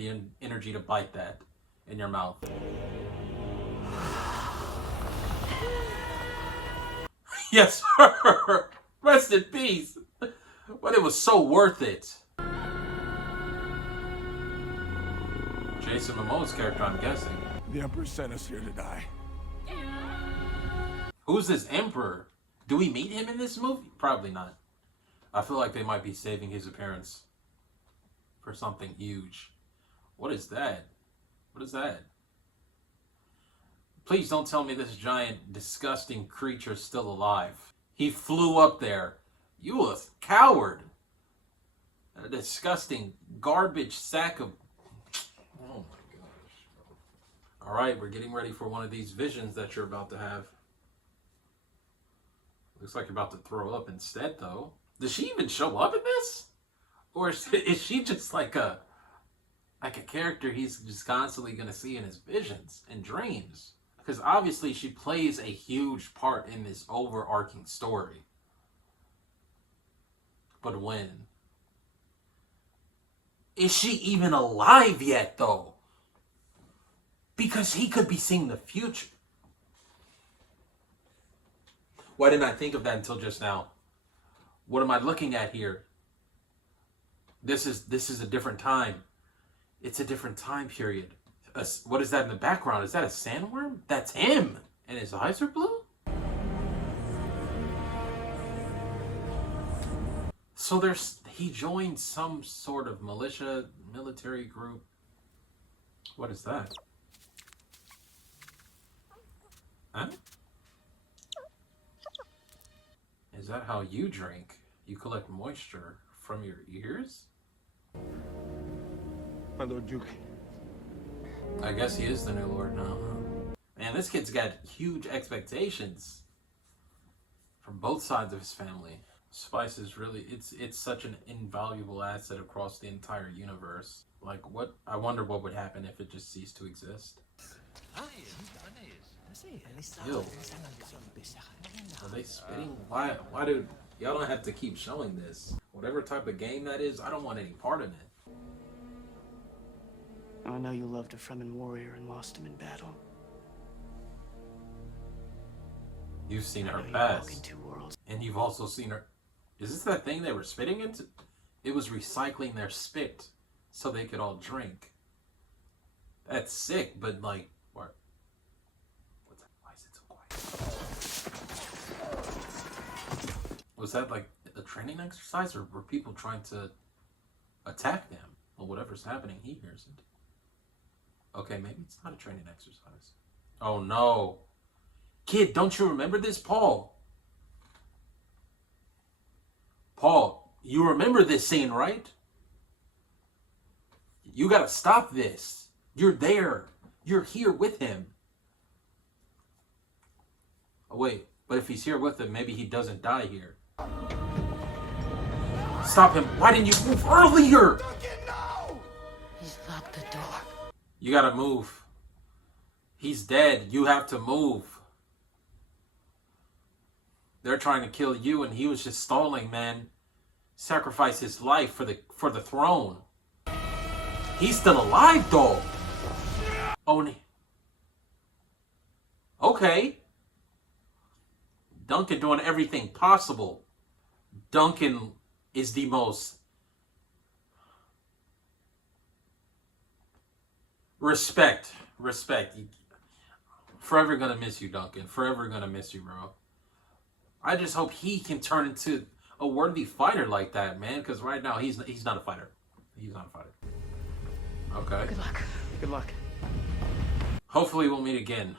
the energy to bite that in your mouth. Yes, sir. Rest in peace. But it was so worth it. Jason Momoa's character, I'm guessing. The Emperor sent us here to die. Who's this Emperor? Do we meet him in this movie? Probably not. I feel like they might be saving his appearance for something huge. What is that? What is that? Please don't tell me this giant, disgusting creature is still alive. He flew up there. You a coward. A disgusting garbage sack of... Oh my gosh. Alright, we're getting ready for one of these visions that you're about to have. Looks like you're about to throw up instead, though. Does she even show up in this? Or is she just like a character he's just constantly going to see in his visions and dreams? Because obviously she plays a huge part in this overarching story. But when? Is she even alive yet, though? Because he could be seeing the future. Why didn't I think of that until just now? What am I looking at here? This is a different time. It's a different time period. What is that in the background? Is that a sandworm? That's him. And his eyes are blue? So he joined some sort of militia, military group. What is that? Huh? Is that how you drink? You collect moisture from your ears? My Lord Duke. I guess he is the new Lord now, huh? Man, this kid's got huge expectations from both sides of his family. Spice is really, it's such an invaluable asset across the entire universe. Like, what? I wonder what would happen if it just ceased to exist. Ew. Are they spitting? Why do y'all don't have to keep showing this? Whatever type of game that is, I don't want any part in it. I know you loved a Fremen warrior and lost him in battle. You've seen her I know you walk in past. two worlds. And you've also seen her... Is this that thing they were spitting into? It was recycling their spit so they could all drink. That's sick, but like... What? What's that? Why is it so quiet? Was that like a training exercise, or were people trying to attack them? Well, whatever's happening, he hears it. Okay, maybe it's not a training exercise. Oh no. Kid, don't you remember this, Paul? Paul, you remember this scene, right? You gotta stop this. You're there. You're here with him. Oh wait, but if he's here with him, maybe he doesn't die here. Stop him. Why didn't you move earlier? He's locked the door. You gotta move. He's dead. You have to move. They're trying to kill you, and he was just stalling, man. Sacrifice his life for the throne. He's still alive, though. Oh, okay. Duncan doing everything possible. Duncan is the most respect. Forever gonna miss you, Duncan. Forever gonna miss you, bro. I just hope he can turn into a worthy fighter like that, man. Because right now he's not a fighter. He's not a fighter. Okay. Good luck. Good luck. Hopefully we'll meet again.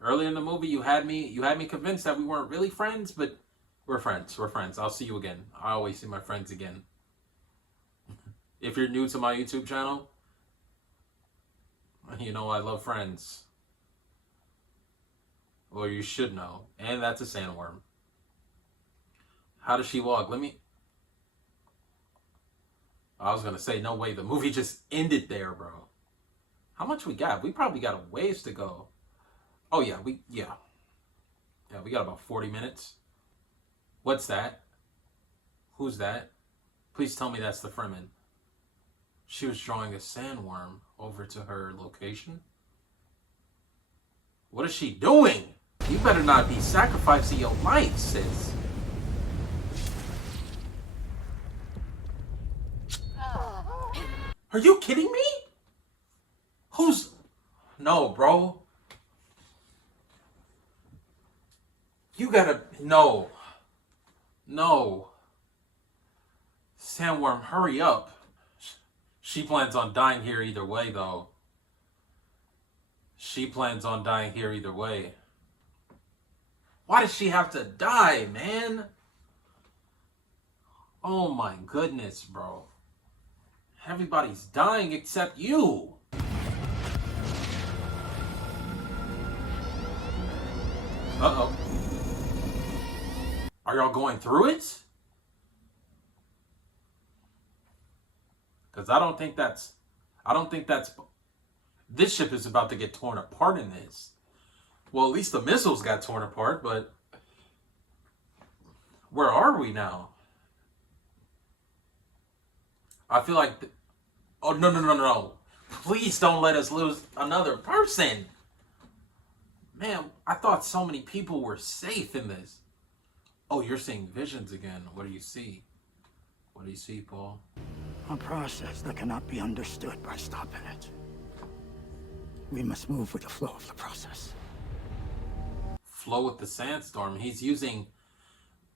Early in the movie, you had me convinced that we weren't really friends, but we're friends. We're friends. I'll see you again. I always see my friends again. If you're new to my YouTube channel, you know I love friends. Or you should know. And that's a sandworm. How does she walk? I was going to say, no way. The movie just ended there, bro. How much we got? We probably got a ways to go. Oh, yeah. We got about 40 minutes. What's that? Who's that? Please tell me that's the Fremen. She was drawing a sandworm over to her location. What is she doing? You better not be sacrificing your life, sis. Are you kidding me? Who's... No, bro. You gotta... No. No. Sandworm, hurry up. She plans on dying here either way, though. She plans on dying here either way. Why does she have to die, man? Oh my goodness, bro. Everybody's dying except you. Uh-oh. Are y'all going through it? Because I don't think that's... This ship is about to get torn apart in this. Well, at least the missiles got torn apart, but... Where are we now? I feel like... Oh, no. Please don't let us lose another person. Man, I thought so many people were safe in this. Oh, you're seeing visions again. What do you see? What do you see, Paul? A process that cannot be understood by stopping it. We must move with the flow of the process. Flow with the sandstorm. He's using...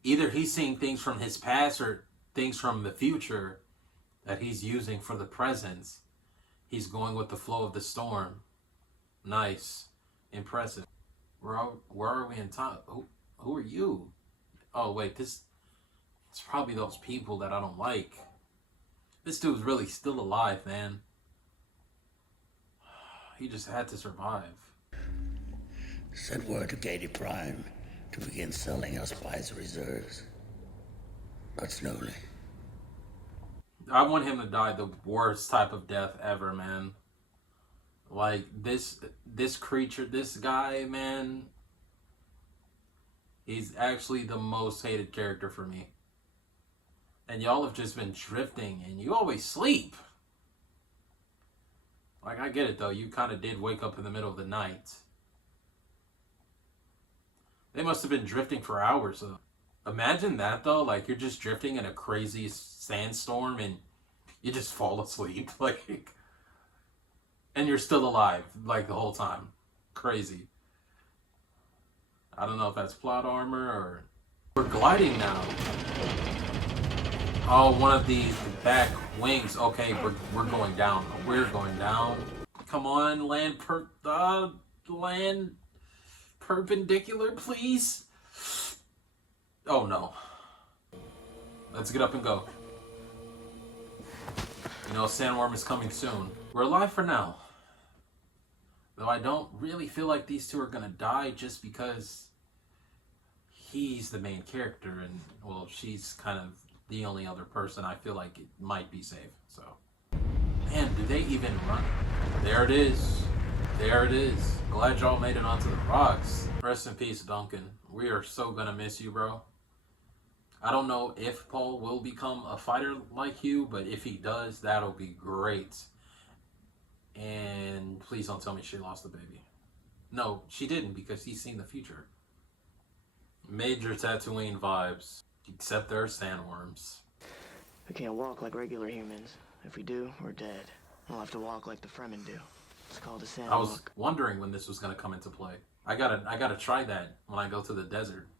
Either he's seeing things from his past or things from the future that he's using for the present. He's going with the flow of the storm. Nice. Impressive. Where are we in time? Who are you? Oh, wait. It's probably those people that I don't like. This dude's really still alive, man. He just had to survive. Send word to Katie Prime to begin selling our spice reserves. But slowly. I want him to die the worst type of death ever, man. Like, this creature, this guy, man. He's actually the most hated character for me. And y'all have just been drifting, and you always sleep. Like, I get it, though. You kind of did wake up in the middle of the night. They must have been drifting for hours, though. Imagine that, though. Like, you're just drifting in a crazy sandstorm, and you just fall asleep. Like, and you're still alive, like, the whole time. Crazy. I don't know if that's plot armor, or... We're gliding now. Oh, one of the back wings. Okay, we're going down. We're going down. Come on, land perpendicular, please. Oh no. Let's get up and go. You know, Sandworm is coming soon. We're alive for now. Though I don't really feel like these two are gonna die just because he's the main character and, well, she's kind of the only other person I feel like it might be safe, so. Man, do they even run? There it is. There it is. Glad y'all made it onto the rocks. Rest in peace, Duncan. We are so gonna miss you, bro. I don't know if Paul will become a fighter like you, but if he does, that'll be great. And please don't tell me she lost the baby. No, she didn't, because he's seen the future. Major Tatooine vibes. Except they're sandworms. We can't walk like regular humans. If we do, we're dead. We'll have to walk like the Fremen do. It's called a sand I was walk. wondering when this was gonna come into play. I gotta try that when I go to the desert.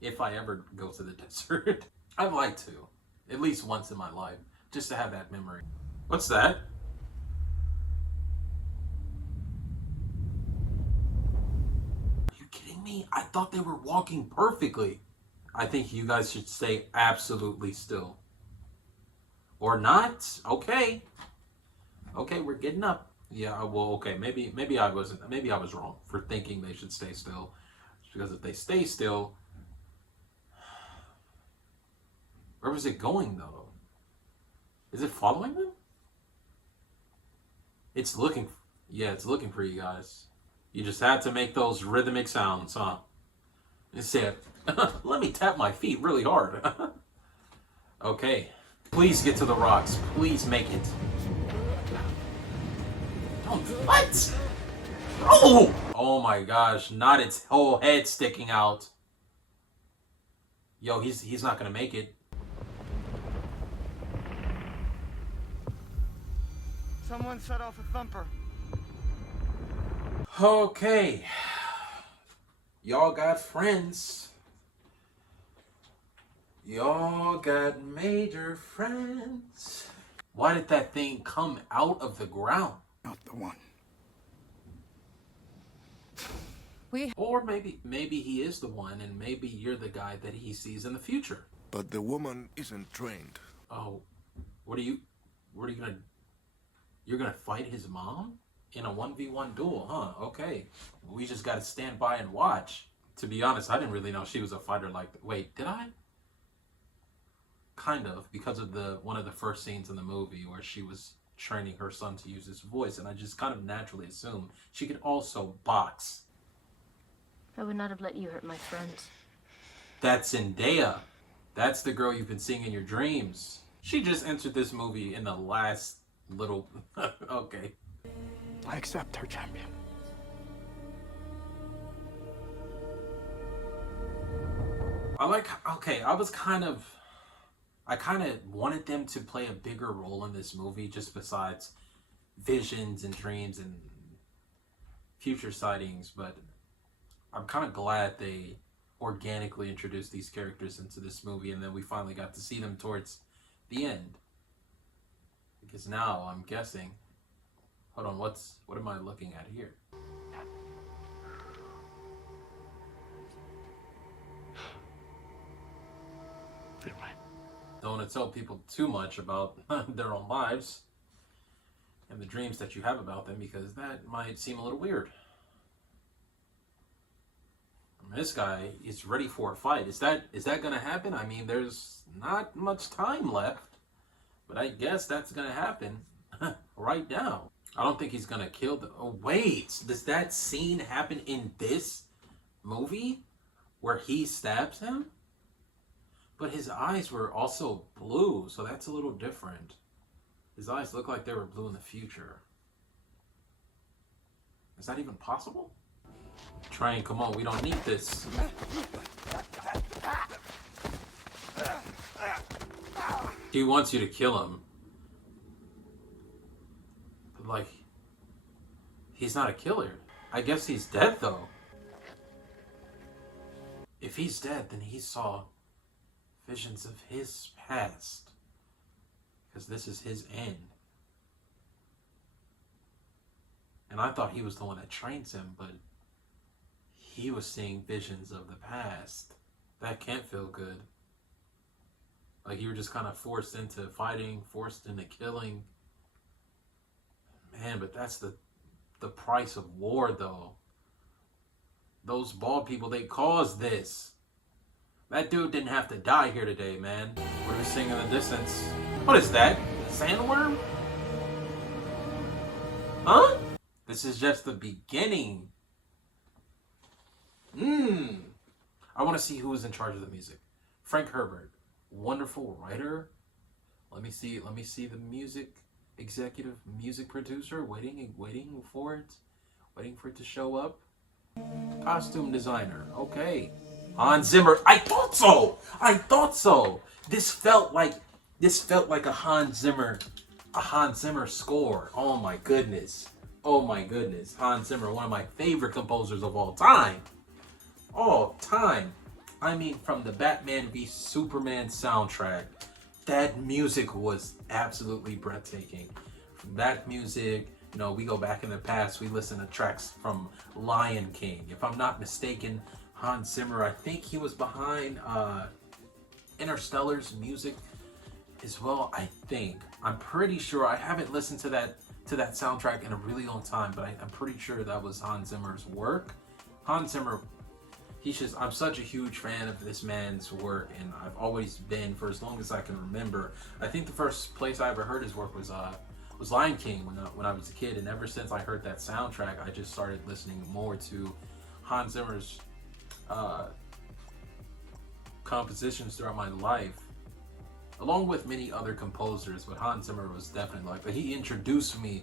If I ever go to the desert. I'd like to. At least once in my life. Just to have that memory. What's that? Are you kidding me? I thought they were walking perfectly. I think you guys should stay absolutely still. Or not? Okay. Okay, we're getting up. Yeah, well, okay, maybe I was wrong for thinking they should stay still. Because if they stay still, where was it going though? Is it following them? It's looking for you guys. You just had to make those rhythmic sounds, huh? It said, let me tap my feet really hard. Okay. Please get to the rocks. Please make it. What? Oh! Oh my gosh, not its whole head sticking out. Yo, he's not gonna make it. Someone set off a thumper. Okay. Y'all got friends. Y'all got major friends. Why did that thing come out of the ground? Not the one. Or maybe he is the one, and maybe you're the guy that he sees in the future. But the woman isn't trained. Oh, what are you gonna? You're gonna fight his mom in a 1v1 duel, huh? Okay, we just gotta stand by and watch. To be honest, I didn't really know she was a fighter like that. Wait, did I? Kind of, because of one of the first scenes in the movie where she was training her son to use his voice, and I just kind of naturally assumed she could also box. I would not have let you hurt my friends. That's Zendaya. That's the girl you've been seeing in your dreams. She just entered this movie in the last little... Okay. I accept her, champion. Okay, I kind of wanted them to play a bigger role in this movie, just besides visions and dreams and future sightings, but I'm kind of glad they organically introduced these characters into this movie, and then we finally got to see them towards the end. Because now I'm guessing, hold on, what am I looking at here? Don't want to tell people too much about their own lives and the dreams that you have about them, because that might seem a little weird. This guy is ready for a fight. Is that gonna happen? I mean, there's not much time left, but I guess that's gonna happen right now. I don't think he's gonna kill the... Oh wait, does that scene happen in this movie where he stabs him? But his eyes were also blue, so that's a little different. His eyes look like they were blue in the future. Is that even possible? Train, come on, we don't need this. He wants you to kill him. But like, he's not a killer. I guess he's dead though. If he's dead, then he saw visions of his past. Because this is his end. And I thought he was the one that trains him, but he was seeing visions of the past. That can't feel good. Like you were just kind of forced into fighting, forced into killing. Man, but that's the price of war, though. Those bald people, they caused this. That dude didn't have to die here today, man. What are we seeing in the distance? What is that? Sandworm? Huh? This is just the beginning. I want to see who is in charge of the music. Frank Herbert, wonderful writer. Let me see the music executive, music producer, waiting for it to show up. Costume designer, okay. Hans Zimmer. I thought so. This felt like a Hans Zimmer score. Oh my goodness. Hans Zimmer, one of my favorite composers of all time. I mean, from the Batman v Superman soundtrack, that music was absolutely breathtaking. From that music, you know, we go back in the past, we listen to tracks from Lion King. If I'm not mistaken, Hans Zimmer, I think he was behind Interstellar's music as well, I think. I'm pretty sure. I haven't listened to that soundtrack in a really long time, but I'm pretty sure that was Hans Zimmer's work. Hans Zimmer, I'm such a huge fan of this man's work, and I've always been for as long as I can remember. I think the first place I ever heard his work was Lion King when I was a kid, and ever since I heard that soundtrack, I just started listening more to Hans Zimmer's compositions throughout my life, along with many other composers. But Hans Zimmer was definitely like, but he introduced me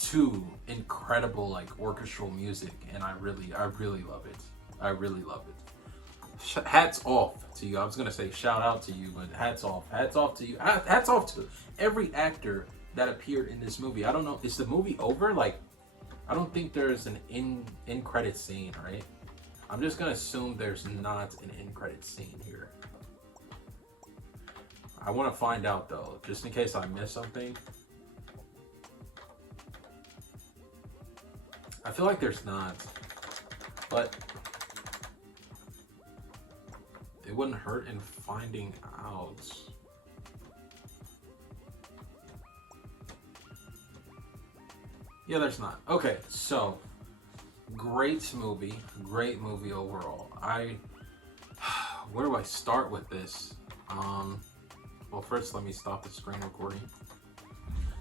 to incredible like orchestral music, and I really love it. I really love it. Hats off to you. I was gonna say shout out to you, but hats off to you. Hats off to every actor that appeared in this movie. I don't know, is the movie over? Like, I don't think there's an in credit scene, right? I'm just gonna assume there's not an in credit scene here. I want to find out though, just in case I miss something. I feel like there's not, but it wouldn't hurt in finding out. Yeah, there's not. Okay, so great movie overall. Where do I start with this? Well, first let me stop the screen recording.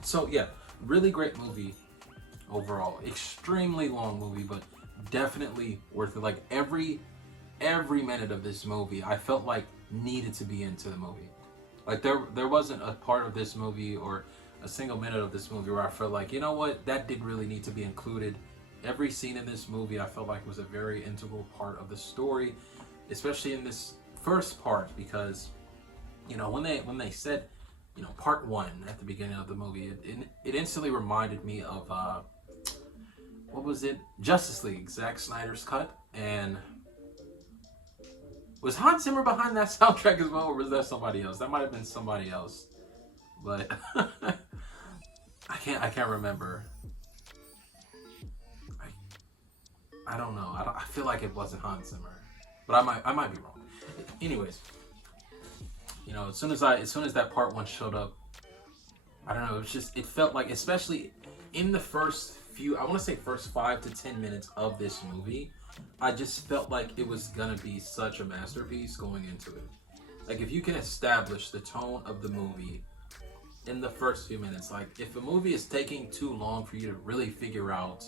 So yeah, really great movie overall. Extremely long movie, but definitely worth it. Like every minute of this movie, I felt like needed to be into the movie. Like there wasn't a part of this movie or a single minute of this movie where I felt like, you know what, that did really need to be included. Every scene in this movie I felt like was a very integral part of the story, especially in this first part, because you know, when they said, you know, part 1 at the beginning of the movie, it instantly reminded me of what was it? Justice League, Zack Snyder's cut. And was Hans Zimmer behind that soundtrack as well, or was that somebody else? That might have been somebody else, but I can't remember. I don't know. I feel like it wasn't Hans Zimmer, but I might be wrong. Anyways. You know, as soon as that part 1 showed up, I don't know, it felt like, especially in the first few, I want to say first 5 to 10 minutes of this movie, I just felt like it was gonna be such a masterpiece going into it. Like, if you can establish the tone of the movie in the first few minutes, like, if a movie is taking too long for you to really figure out,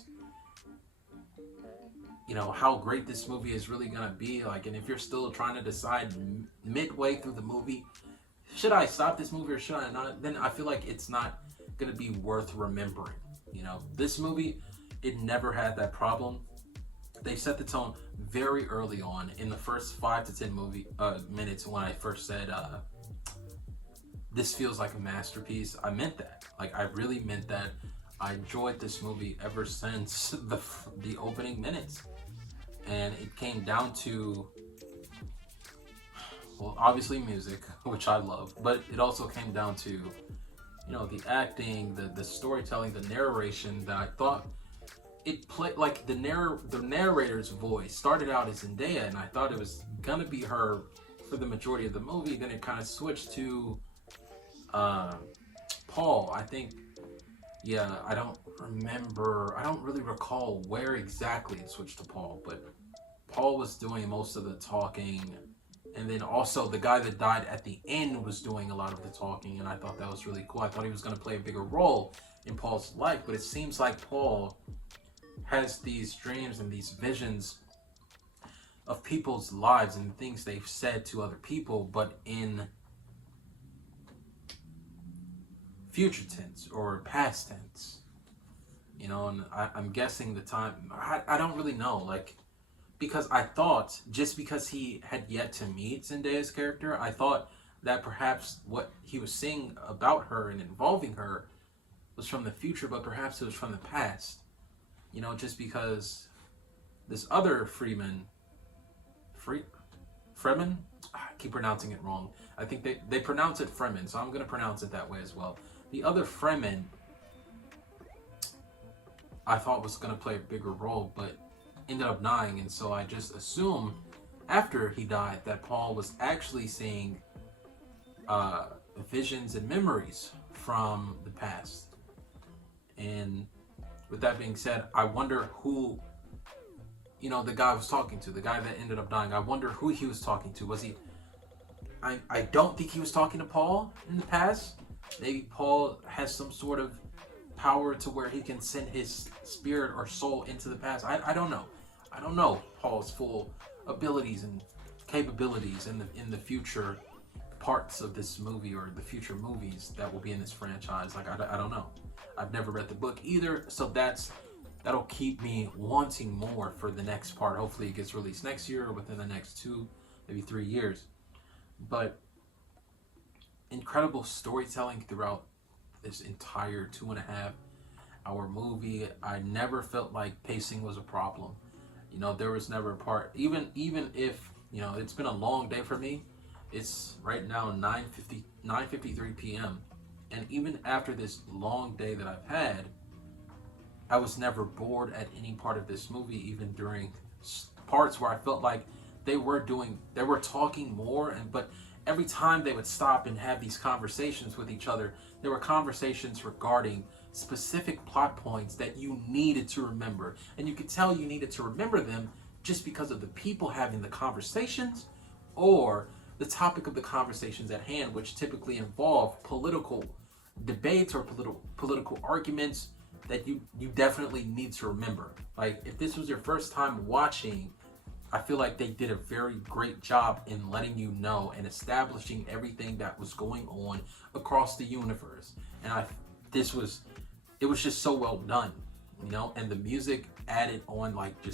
you know, how great this movie is really gonna be, like, and if you're still trying to decide midway through the movie, should I stop this movie or should I not, then I feel like it's not gonna be worth remembering. You know, this movie, it never had that problem. They set the tone very early on in the first 5 to 10 minutes when I first said this feels like a masterpiece. I meant that. Like, I really meant that. I enjoyed this movie ever since the opening minutes. And it came down to, well, obviously music, which I love, but it also came down to, you know, the acting, the storytelling, the narration that I thought it played, like the narrator's voice started out as Zendaya, and I thought it was gonna be her for the majority of the movie. Then it kind of switched to Paul. I think, yeah, I don't really recall where exactly it switched to Paul, but Paul was doing most of the talking, and then also the guy that died at the end was doing a lot of the talking, and I thought that was really cool. I thought he was going to play a bigger role in Paul's life, but it seems like Paul has these dreams and these visions of people's lives and things they've said to other people, but in future tense or past tense, you know. And I'm guessing the time, I don't really know, like, because I thought, just because he had yet to meet Zendaya's character, I thought that perhaps what he was saying about her and involving her was from the future, but perhaps it was from the past, you know, just because this other Freeman, I keep pronouncing it wrong. I think they pronounce it Fremen, so I'm going to pronounce it that way as well. The other Fremen, I thought was going to play a bigger role, but ended up dying, and so I just assumed after he died that Paul was actually seeing visions and memories from the past. And with that being said, I wonder who, you know, the guy was talking to, the guy that ended up dying. I wonder who he was talking to. Was he, I don't think he was talking to Paul in the past. Maybe Paul has some sort of power to where he can send his spirit or soul into the past. I don't know. I don't know Paul's full abilities and capabilities in the future parts of this movie or the future movies that will be in this franchise. Like, I don't know. I've never read the book either, so that'll keep me wanting more for the next part. Hopefully it gets released next year or within the next 2, maybe 3 years. But incredible storytelling throughout this entire 2.5-hour movie. I never felt like pacing was a problem. You know, there was never a part, even if, you know, it's been a long day for me. It's right now 9:53 p.m. And even after this long day that I've had, I was never bored at any part of this movie, even during parts where I felt like they were talking more, but every time they would stop and have these conversations with each other, there were conversations regarding specific plot points that you needed to remember. And you could tell you needed to remember them just because of the people having the conversations or the topic of the conversations at hand, which typically involve political debates or political arguments that you definitely need to remember. Like, if this was your first time watching, I feel like they did a very great job in letting you know and establishing everything that was going on across the universe. And it was just so well done, you know. And the music added on, like, they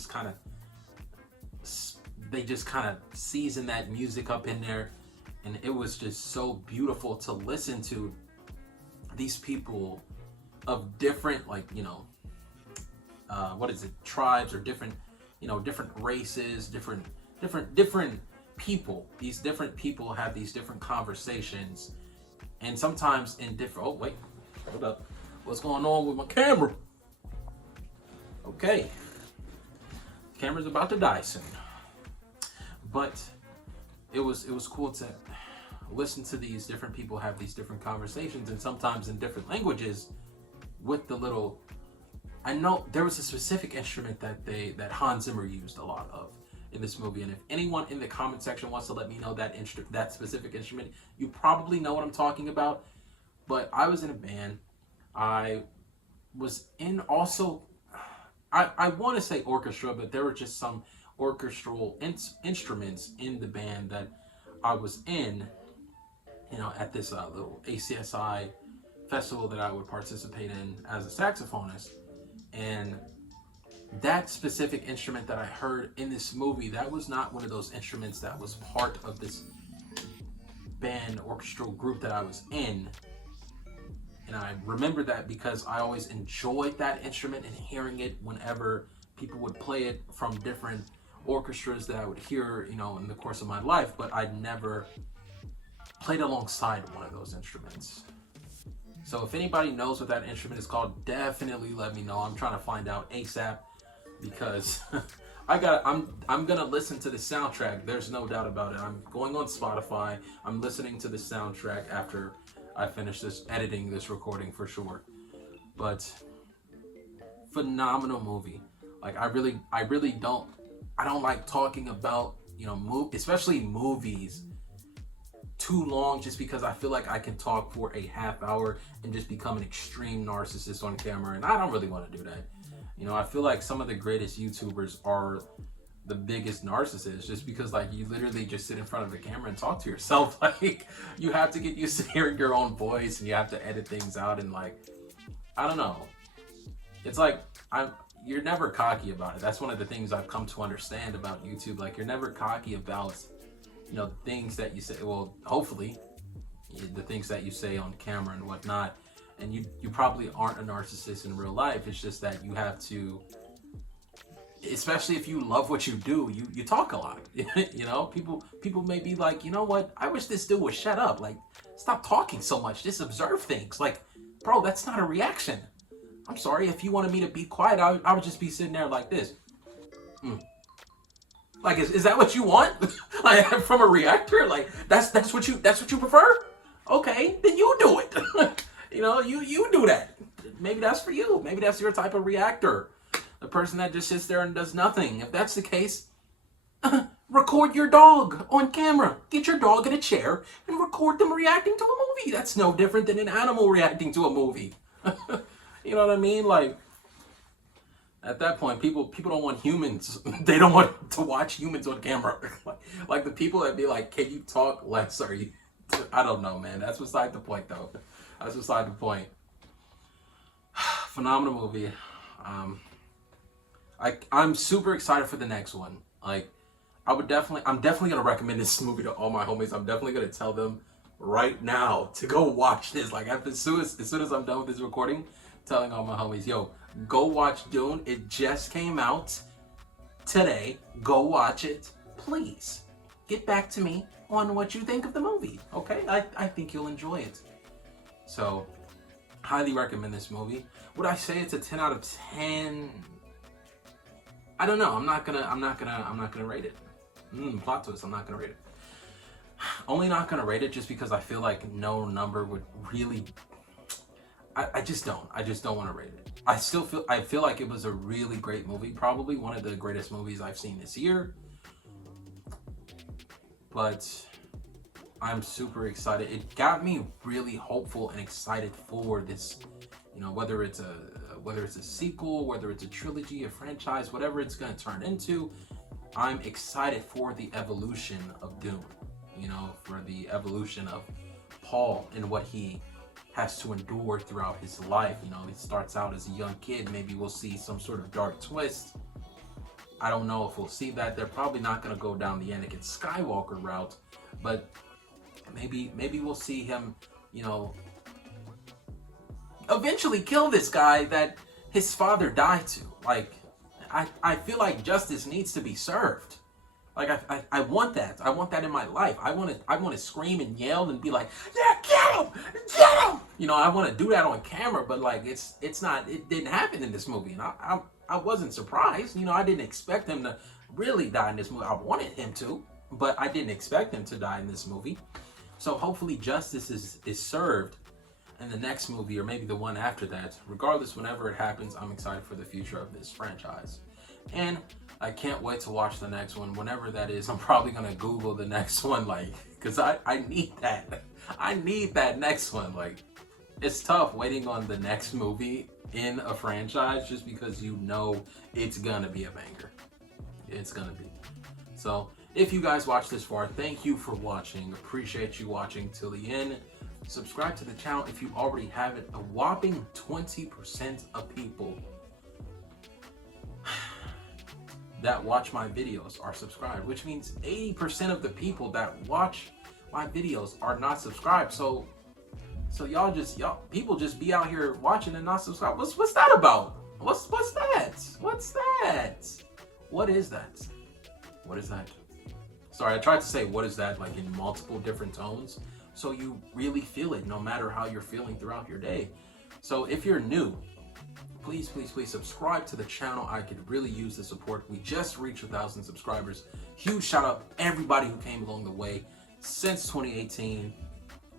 just kind of seasoned that music up in there, and it was just so beautiful to listen to these people of different, like, you know, tribes or different, you know, different races, different people. These different people have these different conversations, and sometimes in different. Oh wait, hold up. What's going on with my camera? Okay, camera's about to die soon. But it was cool to listen to these different people have these different conversations, and sometimes in different languages. With the little, I know there was a specific instrument that Hans Zimmer used a lot of in this movie, and if anyone in the comment section wants to let me know that specific instrument, you probably know what I'm talking about. But I was in a band. I was in also, I want to say orchestra, but there were just some orchestral instruments in the band that I was in, you know, at this little ACSI festival that I would participate in as a saxophonist. And that specific instrument that I heard in this movie, that was not one of those instruments that was part of this band orchestral group that I was in. And I remember that because I always enjoyed that instrument and hearing it whenever people would play it from different orchestras that I would hear, you know, in the course of my life, but I'd never played alongside one of those instruments. So if anybody knows what that instrument is called, definitely let me know. I'm trying to find out ASAP because I'm gonna listen to the soundtrack. There's no doubt about it. I'm going on Spotify. I'm listening to the soundtrack after I finish editing this recording for sure. But phenomenal movie. Like, I don't like talking about, you know, especially movies too long, just because I feel like I can talk for a half hour and just become an extreme narcissist on camera, and I don't really want to do that. You know, I feel like some of the greatest YouTubers are the biggest narcissists, just because, like, you literally just sit in front of the camera and talk to yourself. Like, you have to get used to hearing your own voice, and you have to edit things out, and, like, I don't know. It's like, you're never cocky about it. That's one of the things I've come to understand about YouTube. Like, you're never cocky about, you know, the things that you say. Well, hopefully the things that you say on camera and whatnot. And you probably aren't a narcissist in real life. It's just that you have to, especially if you love what you do, you talk a lot. You know, people may be like, you know what, I wish this dude would shut up. Like, stop talking so much, just observe things. Like, bro, that's not a reaction. I'm sorry, if you wanted me to be quiet, I would just be sitting there like this. Like, is that what you want? Like, from a reactor? Like, that's what you prefer? Okay, then you do it. You know, you do that. Maybe that's for you. Maybe that's your type of reactor. The person that just sits there and does nothing. If that's the case, record your dog on camera. Get your dog in a chair and record them reacting to a movie. That's no different than an animal reacting to a movie. You know what I mean? Like, at that point, people don't want humans. They don't want to watch humans on camera. Like the people that be like, can you talk less? Or you, I don't know, man. That's beside the point, though. That's beside the point. phenomenal movie. I'm super excited for the next one. Like, I'm definitely gonna recommend this movie to all my homies. I'm definitely gonna tell them right now to go watch this. Like, as soon as I'm done with this recording, telling all my homies, yo, go watch Dune. It just came out today. Go watch it, please. Get back to me on what you think of the movie. Okay, I think you'll enjoy it. So, highly recommend this movie. Would I say it's a 10 out of 10? I don't know. I'm not gonna rate it. Plot twist. I'm not gonna rate it. Only not gonna rate it just because I feel like no number would really. I just don't want to rate it. I feel like it was a really great movie. Probably one of the greatest movies I've seen this year. But I'm super excited. It got me really hopeful and excited for this. You know, whether it's a sequel, whether it's a trilogy, a franchise, whatever it's gonna turn into, I'm excited for the evolution of Dune. You know, for the evolution of Paul and what he has to endure throughout his life. You know, he starts out as a young kid. Maybe we'll see some sort of dark twist. I don't know if we'll see that. They're probably not gonna go down the Anakin Skywalker route, but maybe we'll see him, you know, eventually kill this guy that his father died to. Like, I feel like justice needs to be served. Like, I want that. I want that in my life. I want to scream and yell and be like, yeah, get him, get him. You know, I want to do that on camera, but like, it didn't happen in this movie, and I wasn't surprised. You know, I didn't expect him to really die in this movie. I wanted him to, but I didn't expect him to die in this movie. So hopefully justice is served in the next movie, or maybe the one after that. Regardless, whenever it happens, I'm excited for the future of this franchise. And I can't wait to watch the next one. Whenever that is, I'm probably going to Google the next one, like, because I need that. I need that next one. Like, it's tough waiting on the next movie in a franchise just because you know it's going to be a banger. It's going to be. So, if you guys watched this far, thank you for watching. Appreciate you watching till the end. Subscribe to the channel if you already haven't. A whopping 20% of people that watch my videos are subscribed, which means 80% of the people that watch my videos are not subscribed. So people just be out here watching and not subscribed. What's that about? What's that? What's that? What is that? What is that? Sorry, I tried to say what is that like in multiple different tones, so you really feel it no matter how you're feeling throughout your day. So if you're new, please subscribe to the channel. I could really use the support. We just reached 1,000 subscribers. Huge shout out everybody who came along the way since 2018.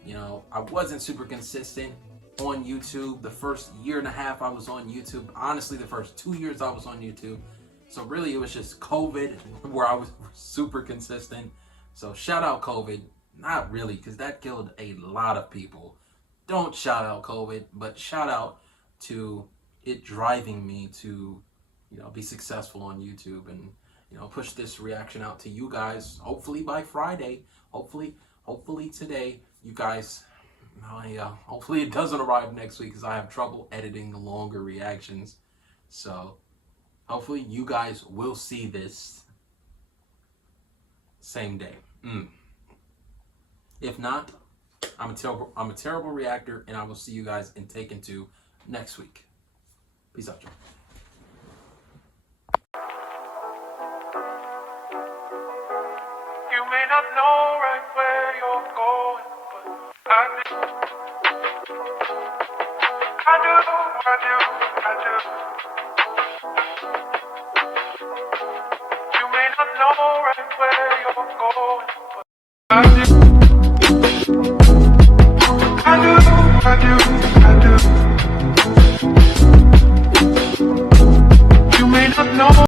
You know, I wasn't super consistent on YouTube. The first year and a half I was on YouTube. Honestly, the first 2 years I was on YouTube. So really it was just COVID where I was super consistent. So shout out COVID. Not really, because that killed a lot of people. Don't shout out COVID, but shout out to it driving me to, you know, be successful on YouTube and, you know, push this reaction out to you guys. Hopefully by Friday. Hopefully today, you guys. Hopefully it doesn't arrive next week because I have trouble editing the longer reactions. So hopefully you guys will see this same day. If not, I'm a terrible reactor, and I will see you guys in Taken 2 next week. Peace out, y'all. You may not know right where you're going, but I do. You may not know right where